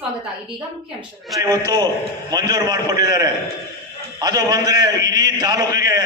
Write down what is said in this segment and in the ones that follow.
ಸ್ವಾಗತ. ಇದೀಗ ಮುಖ್ಯಾಂಶಗಳು. ಇವತ್ತು ಮಂಜೂರು ಮಾಡಿಕೊಟ್ಟಿದ್ದಾರೆ. ಅದು ಬಂದ್ರೆ ಇಡೀ ತಾಲೂಕಿಗೆ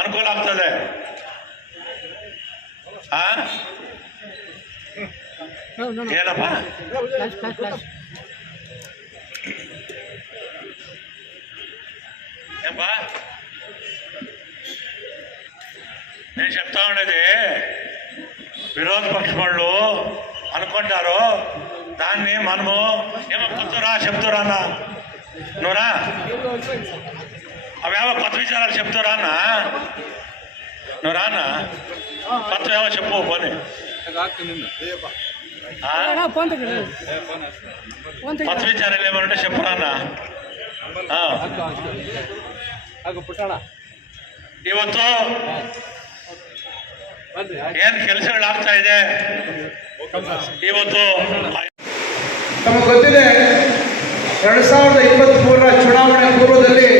ಅನುಕೂಲ ಆಗ್ತದೆ. ಏನಪ್ಪ నేను చెప్తా ఉండేది విరోధ పక్షాలు అనుకుంటారు దాన్ని మనము ఏమో కొత్తరా చెప్తారా అన్న నువ్వురా అవేమో కొత్త విచారాలు చెప్తారా అన్న నువ్వు రాన్న కొత్త ఏమో చెప్పు పోనీ కొత్త విచారాలు ఏమంటే చెప్పురా అన్న. ಇವತ್ತು ಏನ್ ಕೆಲಸಗಳಾಗ್ತಾ ಇದೆ ಇವತ್ತು ನಮಗೆ ಗೊತ್ತಿದೆ 2023ರ ಚುನಾವಣೆ ಪೂರ್ವದಲ್ಲಿ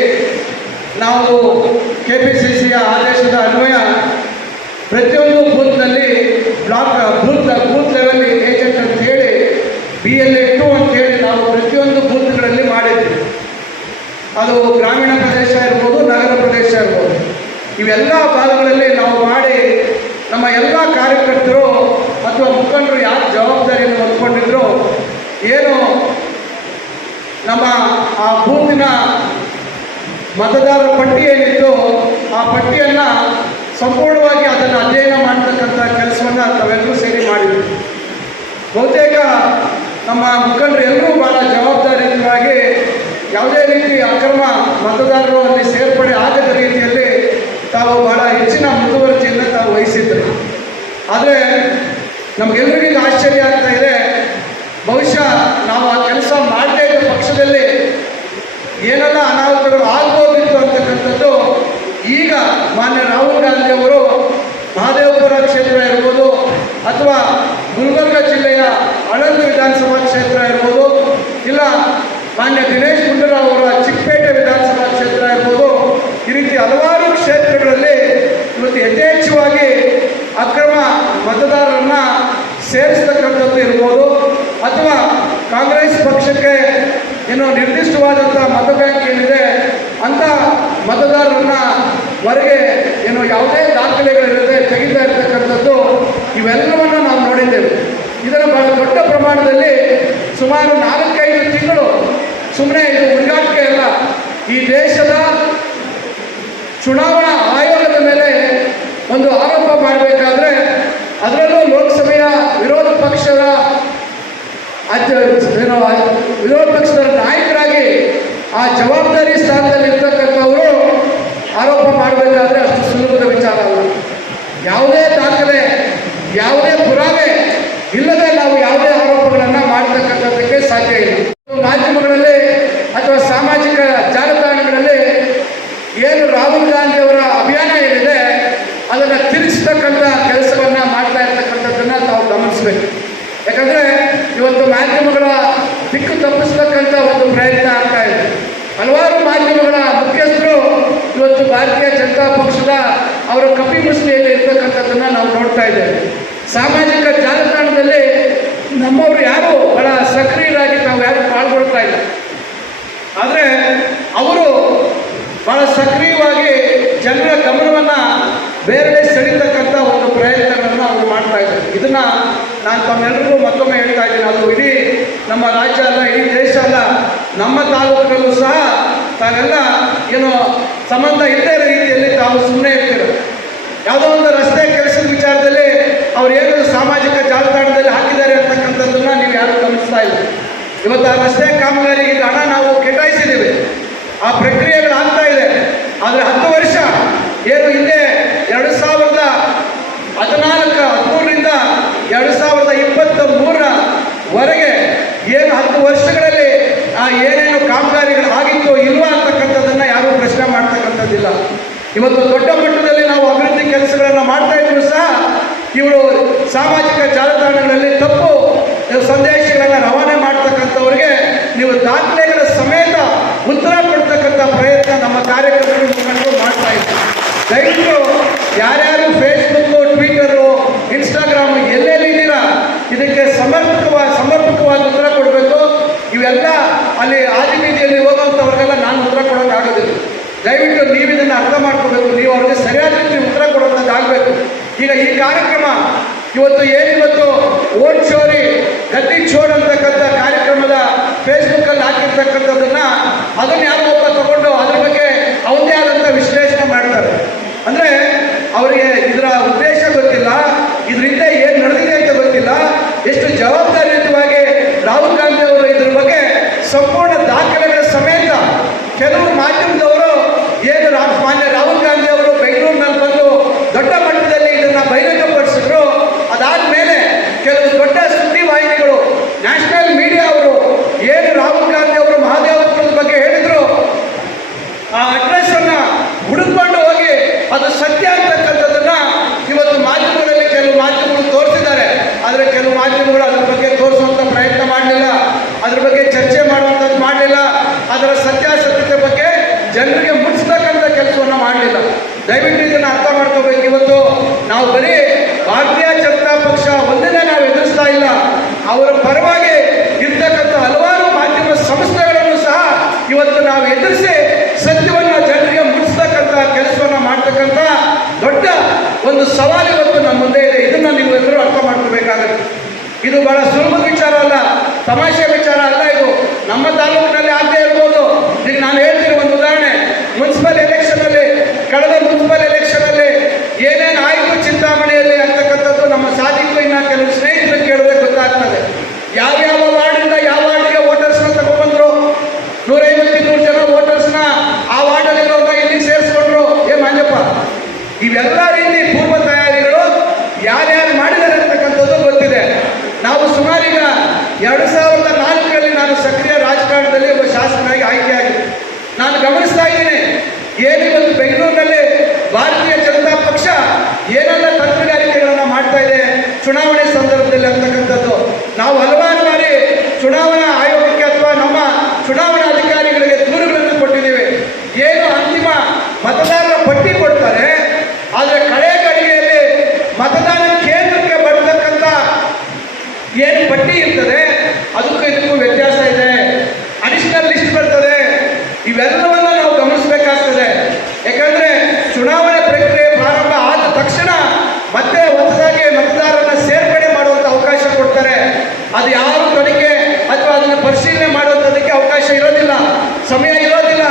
ನಾವು ಕೆಪಿಸಿಸಿಯ ಆದೇಶದ ಅನ್ವಯ ಪ್ರತಿಯೊಂದು ಬೂತ್ನಲ್ಲಿ ಬೂತ್ ಲೆವೆಲ್ ಏಜೆಂಟ್ ಅಂತ ಹೇಳಿ BLA2 ಅಂತ ಹೇಳಿ ನಾವು ಪ್ರತಿಯೊಂದು ಬೂತ್ಗಳಲ್ಲಿ ಮಾಡಿದ್ವಿ. ಅದು ಗ್ರಾಮೀಣ ಪ್ರದೇಶ ಇರ್ಬೋದು, ನಗರ ಪ್ರದೇಶ ಇರ್ಬೋದು, ಇವೆಲ್ಲ ಭಾಗಗಳಲ್ಲಿ ನಾವು ಮಾಡಿ ನಮ್ಮ ಎಲ್ಲ ಕಾರ್ಯಕರ್ತರು ಅಥವಾ ಮುಖಂಡರು ಯಾರು ಜವಾಬ್ದಾರಿಯನ್ನು ಹೊಂದ್ಕೊಂಡಿದ್ರು ಏನು ನಮ್ಮ ಆ ಬೂತಿನ ಮತದಾರರ ಪಟ್ಟಿ ಏನಿತ್ತು ಆ ಪಟ್ಟಿಯನ್ನು ಸಂಪೂರ್ಣವಾಗಿ ಅದನ್ನು ಅಧ್ಯಯನ ಮಾಡತಕ್ಕಂಥ ಕೆಲಸವನ್ನು ತಾವೆಲ್ಲರೂ ಸೇರಿ ಮಾಡಿದ್ವಿ. ಬಹುತೇಕ ನಮ್ಮ ಮುಖಂಡರು ಎಲ್ಲರೂ ಭಾಳ ಜವಾಬ್ದಾರಿಯುತವಾಗಿ ಯಾವುದೇ ರೀತಿ ಅಕ್ರಮ ಮತದಾರರು ಅಲ್ಲಿ ಸೇರ್ಪಡೆ ಆಗದ ರೀತಿಯಲ್ಲಿ ತಾವು ಬಹಳ ಹೆಚ್ಚಿನ ಮುತುವರ್ಜಿಯನ್ನು ತಾವು ವಹಿಸಿದ್ರು. ಆದರೆ ನಮಗೆಲ್ಲರಿಗೂ ಆಶ್ಚರ್ಯ ಆಗ್ತಾ ಇದೆ. ಬಹುಶಃ ನಾವು ಆ ಕೆಲಸ ಮಾಡದೇ ಇದ್ದ ಪಕ್ಷದಲ್ಲಿ ಏನೆಲ್ಲ ಅನಾಹುತಗಳು ಆಗ್ಬೋದಿತ್ತು ಅಂತಕ್ಕಂಥದ್ದು ಈಗ ಮಾನ್ಯ ರಾಹುಲ್ ಗಾಂಧಿ ಅವರು ಮಹದೇವಪುರ ಕ್ಷೇತ್ರ ಇರ್ಬೋದು ಅಥವಾ ಗುಲ್ಬರ್ಗ ಜಿಲ್ಲೆಯ ಆಳಂದ ವಿಧಾನಸಭಾ ಕ್ಷೇತ್ರ ಇರ್ಬೋದು, ಇಲ್ಲ ಮಾನ್ಯ ದಿನೇಶ್ ಗುಂಡೂರಾವ್ ಅವರ ಚಿಕ್ಕಪೇಟೆ ವಿಧಾನಸಭಾ ಕ್ಷೇತ್ರ ಇರ್ಬೋದು, ಈ ರೀತಿ ಹಲವಾರು ಕ್ಷೇತ್ರಗಳಲ್ಲಿ ಇವತ್ತು ಯಥೇಚ್ಛವಾಗಿ ಅಕ್ರಮ ಮತದಾರರನ್ನು ಸೇರಿಸ್ತಕ್ಕಂಥದ್ದು ಇರ್ಬೋದು, ಅಥವಾ ಕಾಂಗ್ರೆಸ್ ಪಕ್ಷಕ್ಕೆ ಏನು ನಿರ್ದಿಷ್ಟವಾದಂಥ ಮತ ಬ್ಯಾಂಕ್ ಏನಿದೆ ಅಂಥ ಮತದಾರರನ್ನು ಹೊರಗೆ ಏನು ಯಾವುದೇ ದಾಖಲೆಗಳಿಲ್ಲದೆ ತೆಗಿತಾ ಇರ್ತಕ್ಕಂಥದ್ದು ಇವೆಲ್ಲವನ್ನು ನಾವು ನೋಡಿದ್ದೇವೆ. ಇದನ್ನು ಬಹಳ ದೊಡ್ಡ ಪ್ರಮಾಣದಲ್ಲಿ ಸುಮಾರು 4-5 ತಿಂಗಳು ಸುಮ್ಮನೆ ಇದು ಹುಡುಗಾಟಿಕೆ ಅಲ್ಲ, ಈ ದೇಶದ ಚುನಾವಣಾ ಆಯೋಗದ ಮೇಲೆ ಒಂದು ಆರೋಪ ಮಾಡಬೇಕಾದ್ರೆ ಅದರಲ್ಲೂ ಲೋಕಸಭೆಯ ವಿರೋಧ ಪಕ್ಷದ ನಾಯಕರಾಗಿ ಆ ಜವಾಬ್ದಾರಿ ಸ್ಥಾನದಲ್ಲಿ ಇರ್ತಕ್ಕಂಥವರು ಆರೋಪ ಮಾಡಬೇಕಾದ್ರೆ ಅಷ್ಟು ಸುಲಭದ ವಿಚಾರ ಅಲ್ಲ. ಯಾವುದೇ ದಾಖಲೆ, ಯಾವುದೇ ಪುರಾವೆ ಇಲ್ಲದೆ ನಾವು ಯಾವುದೇ ಆರೋಪಗಳನ್ನು ಮಾಡತಕ್ಕಂಥದ್ದಕ್ಕೆ ಸಾಧ್ಯ ಇಲ್ಲ. ಮಾಧ್ಯಮಗಳಲ್ಲಿ ಅಥವಾ ಸಾಮಾಜಿಕ ಜಾಲತಾಣಗಳಲ್ಲಿ ಏನು ರಾಹುಲ್ ಗಾಂಧಿ ಅವರ ಅಭಿಯಾನ ಏನಿದೆ ಅದನ್ನು ತಿರುಗಿಸ್ತಕ್ಕಂಥ ಕೆಲಸವನ್ನು ಮಾಡ್ತಾ ಇರ್ತಕ್ಕಂಥದ್ದನ್ನು ತಾವು ಗಮನಿಸಬೇಕು. ಯಾಕಂದರೆ ಇವತ್ತು ಮಾಧ್ಯಮಗಳ ದಿಕ್ಕು ತಪ್ಪಿಸ್ತಕ್ಕಂಥ ಒಂದು ಪ್ರಯತ್ನ ಆಗ್ತಾ ಇದೆ. ಹಲವಾರು ಮಾಧ್ಯಮಗಳ ಮುಖ್ಯಸ್ಥರು ಇವತ್ತು ಭಾರತೀಯ ಜನತಾ ಪಕ್ಷದ ಅವರ ಕಪಿಮುಷ್ಟಿಯಲ್ಲಿ ಇರ್ತಕ್ಕಂಥದ್ದನ್ನು ನಾವು ನೋಡ್ತಾ ಇದ್ದೇವೆ. ಸಾಮಾಜಿಕ ಜಾಲತಾಣದಲ್ಲಿ ನಮ್ಮವರು ಯಾರು ಬಹಳ ಸಕ್ರಿಯರಾಗಿ ನಾವು ಯಾರು ಪಾಲ್ಗೊಳ್ತಾ ಇಲ್ಲ, ಆದರೆ ಅವರು ಬಹಳ ಸಕ್ರಿಯವಾಗಿ ಜನರ ಗಮನವನ್ನು ಬೇರೆ ಸೆಳೀತಕ್ಕಂಥ ಒಂದು ಪ್ರಯತ್ನಗಳನ್ನು ಅವರು ಮಾಡ್ತಾ ಇದ್ದಾರೆ. ಇದನ್ನು ನಾನು ತಮ್ಮೆಲ್ಲರಿಗೂ ಮತ್ತೊಮ್ಮೆ ಹೇಳ್ತಾ ಇದ್ದೀನಿ. ಅದು ಇಡೀ ನಮ್ಮ ರಾಜ್ಯ ಅಲ್ಲ, ಇಡೀ ದೇಶ ಅಲ್ಲ, ನಮ್ಮ ತಾಲೂಕಿನಲ್ಲೂ ಸಹ ತಾವೆಲ್ಲ ಏನು ಸಂಬಂಧ ಇಲ್ಲದೇ ರೀತಿಯಲ್ಲಿ ತಾವು ಸುಮ್ಮನೆ ಇರ್ತೀರ. ಯಾವುದೋ ಒಂದು ರಸ್ತೆ ಕೆಲಸದ ವಿಚಾರದಲ್ಲಿ ಅವ್ರು ಏನು ಸಾಮಾಜಿಕ ಜಾಲತಾಣದಲ್ಲಿ ಹಾಕಿದ್ದಾರೆ ಅಂತಕ್ಕಂಥದ್ದನ್ನು ನೀವು ಯಾರು ಗಮನಿಸ್ತಾ ಇಲ್ಲ. ಇವತ್ತು ಆ ರಸ್ತೆ ಕಾಮಗಾರಿಗೆ ಹಣ ನಾವು ಕೇಟಾಯಿಸಿದ್ದೀವಿ, ಆ ಪ್ರಕ್ರಿಯೆಗಳು ಆಗ್ತಾ ಇದೆ. ಆದರೆ 10 ವರ್ಷ ಏನು ಹಿಂದೆ 2013ರಿಂದ 2023ರವರೆಗೆ ಏನು 10 ವರ್ಷಗಳಲ್ಲಿ ಆ ಏನೇನು ಕಾಮಗಾರಿಗಳು ಆಗಿತ್ತು ಇಲ್ವಾ ಅಂತಕ್ಕಂಥದ್ದನ್ನು ಯಾರೂ ಪ್ರಶ್ನೆ ಮಾಡ್ತಕ್ಕಂಥದ್ದಿಲ್ಲ. ಇವತ್ತು ದೊಡ್ಡ ಮಟ್ಟದಲ್ಲಿ ನಾವು ಅಭಿವೃದ್ಧಿ ಕೆಲಸಗಳನ್ನು ಮಾಡ್ತಾ ಇದ್ರು ಸಹ ಇವರು ಸಾಮಾಜಿಕ ಜಾಲತಾಣಗಳಲ್ಲಿ ತಪ್ಪು ಸಂದೇಶಗಳನ್ನು ರವಾನೆ ಮಾಡ್ತಕ್ಕಂಥವ್ರಿಗೆ ನೀವು ದಾಖಲೆಗಳ ಸಮೇತ ಉತ್ತರ ಕೊಡ್ತಕ್ಕಂಥ ಪ್ರಯತ್ನ ನಮ್ಮ ಕಾರ್ಯಕರ್ತರು ಮುಖಂಡರು ಮಾಡ್ತಾ ಇದ್ದಾರೆ. ದಯವಿಟ್ಟು ಯಾರ್ಯಾರು ಫೇಸ್ಬುಕ್ಕು, ಟ್ವಿಟರು, ಇನ್ಸ್ಟಾಗ್ರಾಮ್ ಎಲ್ಲೆಲ್ಲಿದ್ದೀರಾ ಇದಕ್ಕೆ ಸಮರ್ಪಕವಾಗಿ ಉತ್ತರ ಕೊಡಬೇಕು. ಇವೆಲ್ಲ ಅರ್ಥ ಮಾಡ್ಕೋಬೇಕು, ನೀವು ಅವ್ರಿಗೆ ಸರಿಯಾದ ರೀತಿ ಉತ್ತರ ಕೊಡುವಂಥದ್ದಾಗಬೇಕು. ಈಗ ಈ ಕಾರ್ಯಕ್ರಮ ಏನಿವತ್ತು ಓಟ್ ಚೋರಿ ಗದ್ದಿ ಚೋರ್ ಅಂತಕ್ಕಂಥ ಕಾರ್ಯಕ್ರಮದ ಫೇಸ್ಬುಕ್ಕಲ್ಲಿ ಹಾಕಿರ್ತಕ್ಕಂಥದ್ದನ್ನ ಅದನ್ನ ಯಾರೋ ಒಬ್ಬ ತಗೊಂಡು ಅದ್ರ ಬಗ್ಗೆ ಅವನದೇ ಆದಂಥ ವಿಶ್ಲೇಷಣೆ ಮಾಡ್ತಾರೆ. ಅಂದರೆ ಅವರಿಗೆ ಇದರ ಉದ್ದೇಶ ಗೊತ್ತಿಲ್ಲ, ಇದರಿಂದ ಏನು ನಡೆದಿದೆ ಅಂತ ಗೊತ್ತಿಲ್ಲ. ಎಷ್ಟು ಜವಾಬ್ದಾರಿಯುತವಾಗಿ ರಾಹುಲ್ ಗಾಂಧಿ ಅವರು ಇದ್ರ ಬಗ್ಗೆ ಸಂಪೂರ್ಣ ದಾಖಲೆಗಳ ಸಮೇತ ಕೆಲವು ಮಾಧ್ಯಮದವರು ಏನು ಮಾನ್ಯ ರಾಹುಲ್ ಗಾಂಧಿ ಅವರು ಬೆಂಗಳೂರಿನಲ್ಲಿ ಬಂದು ದೊಡ್ಡ ಮಟ್ಟದಲ್ಲಿ ಇದನ್ನು ಬಹಿರಂಗಪಡಿಸಿದ್ರು. ಅದಾದಮೇಲೆ ಕೆಲವು ದೊಡ್ಡ ಸುದ್ದಿವಾಹಿನಿಗಳು, ನ್ಯಾಷನಲ್ ಮೀಡಿಯಾ ಅವರು ಏನು ರಾಹುಲ್ ಗಾಂಧಿ ಅವರು ಮಹಾದೇವಪುರದ ಬಗ್ಗೆ ಹೇಳಿದ್ರು, ಆ ಅಡ್ರೆಸ್ ಅನ್ನ ಹುಡುಕೊಂಡು ಹೋಗಿ ಅದು ಸತ್ಯ ಅಂತಕ್ಕಂಥದ್ದನ್ನ ಇವತ್ತು ಮಾಧ್ಯಮಗಳಲ್ಲಿ ಕೆಲವು ಮಾಧ್ಯಮಗಳು ತೋರಿಸಿದ್ದಾರೆ. ಆದರೆ ಕೆಲವು ಮಾಧ್ಯಮಗಳು ಅದ್ರ ಬಗ್ಗೆ ತೋರಿಸುವಂಥ ಪ್ರಯತ್ನ ಮಾಡಲಿಲ್ಲ, ಅದ್ರ ಬಗ್ಗೆ ಚರ್ಚೆ ಮಾಡುವಂಥದ್ದು ಮಾಡಲಿಲ್ಲ, ಅದರ ಸತ್ಯಾಸತ್ಯತೆ ಬಗ್ಗೆ ಜನರಿಗೆ ಮುಟ್ಟಿಸ್ತಕ್ಕಂಥ ಕೆಲಸವನ್ನು ಮಾಡಲಿಲ್ಲ. ದಯವಿಟ್ಟು ಇದನ್ನು ಅರ್ಥ ಮಾಡ್ಕೋಬೇಕು. ಇವತ್ತು ನಾವು ಬರೀ ಭಾರತೀಯ ಜನತಾ ಪಕ್ಷ ಒಂದನ್ನೇ ನಾವು ಎದುರಿಸ್ತಾ ಇಲ್ಲ, ಅವರ ಪರವಾಗಿ ಇರ್ತಕ್ಕಂಥ ಹಲವಾರು ಮಾಧ್ಯಮ ಸಂಸ್ಥೆಗಳನ್ನು ಸಹ ಇವತ್ತು ನಾವು ಎದುರಿಸಿ ಸತ್ಯವನ್ನು ಜನರಿಗೆ ಮುಟ್ಟಿಸ್ತಕ್ಕಂಥ ಕೆಲಸವನ್ನು ಮಾಡ್ತಕ್ಕಂಥ ದೊಡ್ಡ ಒಂದು ಸವಾಲು ಇವತ್ತು ನಮ್ಮ ಮುಂದೆ ಇದೆ. ಇದನ್ನು ನೀವೆಲ್ಲರೂ ಅರ್ಥ ಮಾಡ್ಕೋಬೇಕಾಗುತ್ತೆ. ಇದು ಬಹಳ ಸುಲಭದ ವಿಚಾರ ಅಲ್ಲ, ತಮಾಷೆ ವಿಚಾರ ಅಲ್ಲ. ಇದು ನಮ್ಮ ತಾಲೂಕಿನಲ್ಲಿ ಆಗದೆ ಇರ್ಬೋದು. ಈಗ ನಾನು ಹೇಳ್ತೀನಿ ಒಂದು ಉದಾಹರಣೆ. ಮುನ್ಸಿಪಲ್ ಎಲೆಕ್ಷನಲ್ಲಿ, ಕಳೆದ ಮುನ್ಸಿಪಲ್ ಎಲೆಕ್ಷನಲ್ಲಿ ಏನೇನು ಆಯಿತು ಚಿಂತಾಮಣಿಯಲ್ಲಿ ಅಂತಕ್ಕಂಥದ್ದು ನಮ್ಮ ಸಾಧಿಕು ಇನ್ನ ಕೆಲವು ಸ್ನೇಹಿತರು ಕೇಳಿದ್ರೆ ಗೊತ್ತಾಗ್ತದೆ. ಯಾವ್ಯಾವ ವಾರ್ಡಿಂದ ಯಾವ ವಾರ್ಡಿಗೆ ವೋಟರ್ಸ್ನ ತಗೊಂಡ್ಬಂದ್ರು, 150-200 ಜನ ವೋಟರ್ಸ್ನ ಆ ವಾರ್ಡಲ್ಲಿರೋರ್ನ ಇಲ್ಲಿಗೆ ಸೇರಿಸ್ಕೊಂಡ್ರು. ಮಂಜಪ್ಪ, ಇವೆಲ್ಲ ರೀತಿ ಪೂರ್ವ ತಯಾರಿಗಳು ಯಾರ್ಯಾರು ಮಾಡಿದ್ದಾರೆ ಅಂತಕ್ಕಂಥದ್ದು ಗೊತ್ತಿದೆ. ನಾವು ಸುಮಾರೀಗ 2004ರಲ್ಲಿ ನಾನು ಸಕ್ರಿಯ ರಾಜಕಾರಣದಲ್ಲಿ ಒಬ್ಬ ಶಾಸಕನಾಗಿ ಆಯ್ಕೆಯಾಗಿದೆ. ನಾನು ಗಮನಿಸ್ತಾ ಇದ್ದೀನಿ ಏನಿವತ್ತು ಬೆಂಗಳೂರಿನಲ್ಲಿ ಭಾರತೀಯ ಜನತಾ ಪಕ್ಷ ಏನೆಲ್ಲ ತಂತ್ರಗಾರಿಕೆಗಳನ್ನು ಮಾಡ್ತಾ ಇದೆ ಚುನಾವಣೆ ಸಂದರ್ಭದಲ್ಲಿ ಅಂತಕ್ಕಂಥದ್ದು. ನಾವು ಹಲವಾರು ಬಾರಿ ಚುನಾವಣಾ ಆಯೋಗಕ್ಕೆ ಅಥವಾ ನಮ್ಮ ಚುನಾವಣಾ ಅಧಿಕಾರಿಗಳಿಗೆ ದೂರುಗಳನ್ನು ಕೊಟ್ಟಿದ್ದೀವಿ. ಏನು ಅಂತಿಮ ಮತದಾರರ ಪಟ್ಟಿ ಕೊಡ್ತಾರೆ, ಆದರೆ ಕಡೆ ಗಳಿಗೆಯಲ್ಲಿ ಮತದಾನ ಕೇಂದ್ರಕ್ಕೆ ಬರ್ತಕ್ಕಂಥ ಏನು ಪಟ್ಟಿ ಇರ್ತದೆ ಅದಕ್ಕೂ ಇದಕ್ಕೂ ವ್ಯತ್ಯಾಸ ಇದೆ. ಅಡಿಷನಲ್ ಲಿಸ್ಟ್ ಬರ್ತದೆ. ಇವೆಲ್ಲವನ್ನ ನಾವು ಗಮನಿಸಬೇಕಾಗ್ತದೆ. ಯಾಕಂದ್ರೆ ಚುನಾವಣೆ ಪ್ರಕ್ರಿಯೆ ಪ್ರಾರಂಭ ಆದ ತಕ್ಷಣ ಮತ್ತೆ ಹೊಸದಾಗಿ ಮತದಾರರನ್ನ ಸೇರ್ಪಡೆ ಮಾಡುವಂತ ಅವಕಾಶ ಕೊಡ್ತಾರೆ. ಅದು ಯಾರು ತನಿಖೆ ಅಥವಾ ಅದನ್ನು ಪರಿಶೀಲನೆ ಮಾಡುವಂಥದ್ದಕ್ಕೆ ಅವಕಾಶ ಇರೋದಿಲ್ಲ, ಸಮಯ ಇರೋದಿಲ್ಲ.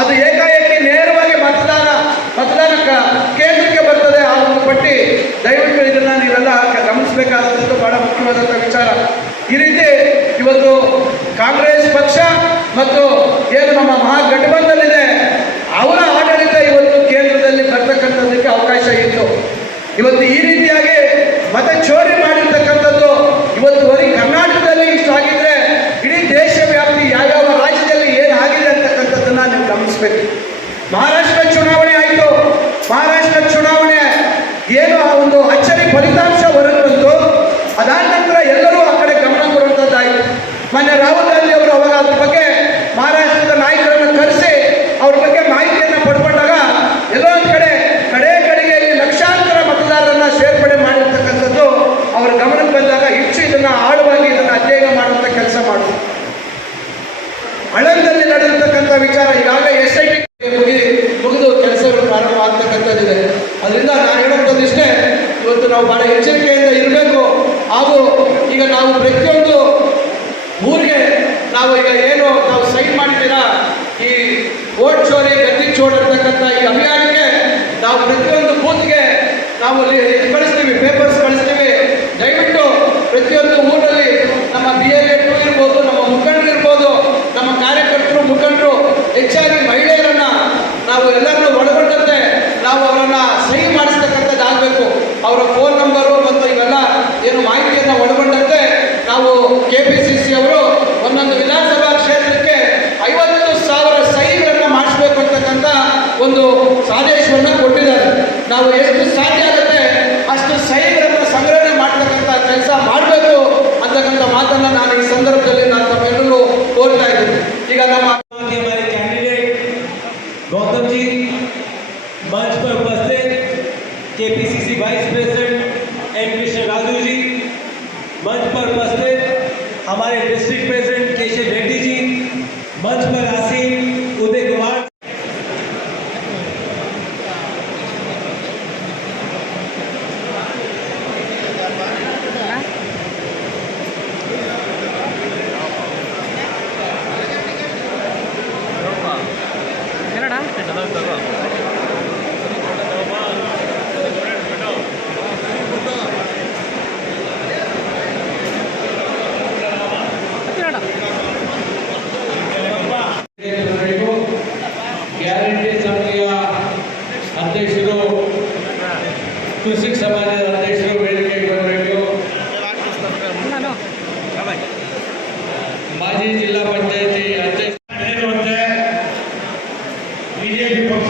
ಅದು ಏಕಾಏಕಿ ನೇರವಾಗಿ ಮತದಾನ ಕೇಂದ್ರಕ್ಕೆ ಬರ್ತದೆ ಆ ಒಂದು ಪಟ್ಟಿ. ದಯವಿಟ್ಟು ಇದನ್ನ ನೀವೆಲ್ಲ ಗಮನಿಸಬೇಕಾದಂಥದ್ದು ಬಹಳ ಮುಖ್ಯವಾದಂಥ ವಿಚಾರ. ಈ ರೀತಿ ಇವತ್ತು ಕಾಂಗ್ರೆಸ್ ಪಕ್ಷ ಮತ್ತು ಏನು ನಮ್ಮ ಮಹಾಗಠಬಂಧನ್ ಇದೆ ಅವರ ಆಡಳಿತ ಇವತ್ತು ಕೇಂದ್ರದಲ್ಲಿ ಬರ್ತಕ್ಕಂಥದ್ದಕ್ಕೆ ಅವಕಾಶ ಇತ್ತು. ಇವತ್ತು ಈ ರೀತಿಯಾಗಿ ಮತ ಚೋರಿ ಮಾಡಿರ್ತಕ್ಕಂಥದ್ದು ಇವತ್ತು ಬರೀ ಕರ್ನಾಟಕದಲ್ಲಿ ಇಷ್ಟು ಆಗಿದ್ರೆ ಇಡೀ ದೇಶ ವ್ಯಾಪ್ತಿ ಯಾವ್ಯಾವ ರಾಜ್ಯದಲ್ಲಿ ಏನು ಆಗಿದೆ ಅಂತಕ್ಕಂಥದ್ದನ್ನ ನೀವು ಗಮನಿಸಬೇಕು. ಮಹಾರಾಷ್ಟ್ರ ಚುನಾವಣೆ ಆಯಿತು. ಮಹಾರಾಷ್ಟ್ರ ಚುನಾವಣೆ ಏನು ಆ ಒಂದು ಅಚ್ಚರಿ ಫಲಿತಾಂಶ ಹೊರಗೆ ಬಂತು. ಅದಾದ ನಂತರ ಎಲ್ಲರೂ ಆ ಕಡೆ ಗಮನ ಕೊಡುವಂಥದ್ದಾಯಿತು. ಮೊನ್ನೆ ರಾಹುಲ್ ಗಾಂಧಿ ಅವರು ಅವಾಗ ಅದ್ರ ಬಗ್ಗೆ ಮಹಾರಾಷ್ಟ್ರದ ನಾಯಕರನ್ನು ಕರೆಸಿ ಅವ್ರ ಬಗ್ಗೆ ಮಾಹಿತಿಯನ್ನು ಪಡ್ಕೊಂಡಾಗ ಎಲ್ಲೋ ಒಂದು ಕಡೆ ಗಳಿಗೆಯಲ್ಲಿ ಲಕ್ಷಾಂತರ ಮತದಾರರನ್ನ ಸೇರ್ಪಡೆ ಮಾಡಿರ್ತಕ್ಕಂಥದ್ದು ಅವರ ಗಮನಕ್ಕೆ ಬಂದಾಗ ಹೆಚ್ಚು ಇದನ್ನು ಆಳವಾಗಿ ಇದನ್ನು ಅಧ್ಯಯನ ಮಾಡುವಂಥ ಕೆಲಸ ಮಾಡಿದ್ರು. ಆಳಂದಲ್ಲಿ ನಡೆದಿರ್ತಕ್ಕಂಥ ವಿಚಾರ ಈಗಾಗಲೇ SIT ಮುಗಿದು ಕೆಲಸಗಳು ಪ್ರಾರಂಭ ಆಗ್ತಕ್ಕಂಥದ್ದಿದೆ. ಅದರಿಂದ ನಾನು ಹೇಳುವಂಥದ್ದು ಇಷ್ಟೇ, ಇವತ್ತು ನಾವು ಬಹಳ ಎಚ್ಚರಿಕೆಯಿಂದ ಇರಬೇಕು. ಹಾಗೂ ಈಗ ನಾವು ಪ್ರತಿಯೊಂದು ಊರಿಗೆ ನಾವು ಈಗ ಏನು ನಾವು ಸೈನ್ ಮಾಡಿದ್ದೀರಾ ಈ ವೋಟ್ ಚೋರಿ ಗದ್ದಿ ಚೋರ್ ಅಂತಕ್ಕಂಥ ಈ ಅಭಿಯಾನಕ್ಕೆ ನಾವು ಪ್ರತಿಯೊಂದು ಬೂತ್ಗೆ ನಾವು ಕಳಿಸ್ತೀವಿ, ಪೇಪರ್ಸ್ ಕಳಿಸ್ತೀವಿ. ದಯವಿಟ್ಟು ಪ್ರತಿಯೊಂದು ಊರಲ್ಲಿ ನಮ್ಮ BLA2 ಇರ್ಬೋದು, ನಮ್ಮ ಮುಖಂಡರು ಇರ್ಬೋದು, ನಮ್ಮ ಕಾರ್ಯಕರ್ತರು ಮುಖಂಡರು, ಹೆಚ್ಚಾಗಿ ಮಹಿಳೆಯರನ್ನ ನಾವು ಎಲ್ಲರನ್ನೂ ಒಳಗೊಂಡಂತೆ ನಾವು ಅವರನ್ನ ಸಹಿ ಮಾಡಿಸ್ತಕ್ಕಂಥದ್ದು ಆಗಬೇಕು. ಅವರ ಫೋನ್ ನಂಬರು ಮತ್ತು ಇವೆಲ್ಲ ಏನು ಮಾಹಿತಿಯನ್ನು ಒಳಗೊಂಡಂತೆ ನಾವು KPCC ಅವರು ಒಂದೊಂದು ವಿಧಾನಸಭಾ ಕ್ಷೇತ್ರಕ್ಕೆ 50,000 ಸಹಿಗಳನ್ನು ಮಾಡಿಸ್ಬೇಕು ಅಂತಕ್ಕಂಥ ಒಂದು ಆದೇಶವನ್ನು ಕೊಟ್ಟಿದ್ದಾರೆ. ನಾವು ಎಷ್ಟು ಸಾಧ್ಯ ಆಗುತ್ತೆ ಅಷ್ಟು ಸಹಿಗಳನ್ನು ಸಂಗ್ರಹಣೆ ಮಾಡ್ತಕ್ಕಂಥ ಕೆಲಸ ಮಾಡಬೇಕು ಅಂತಕ್ಕಂಥ ಮಾತನ್ನು ನಾನು ಈ ಸಂದರ್ಭದಲ್ಲಿ ನಾನು ತಮ್ಮೆಲ್ಲರೂ ಕೋರ್ತಾ ಇದ್ದೀನಿ. ಈಗ ನಮ್ಮ गौतम जी मंच पर उपस्थित KPCC vice president M Krishna Raju ji, मंच पर उपस्थित हमारे डिस्ट्रिक्ट प्रेसिडेंट केशव रेड्डी जी, मंच पर आसीन उदय कुमार, ಮಾಜಿ ಜಿಲ್ಲಾ ಪಂಚಾಯತಿ ಅಧ್ಯಕ್ಷ ಬಿಜೆಪಿ ಪಕ್ಷ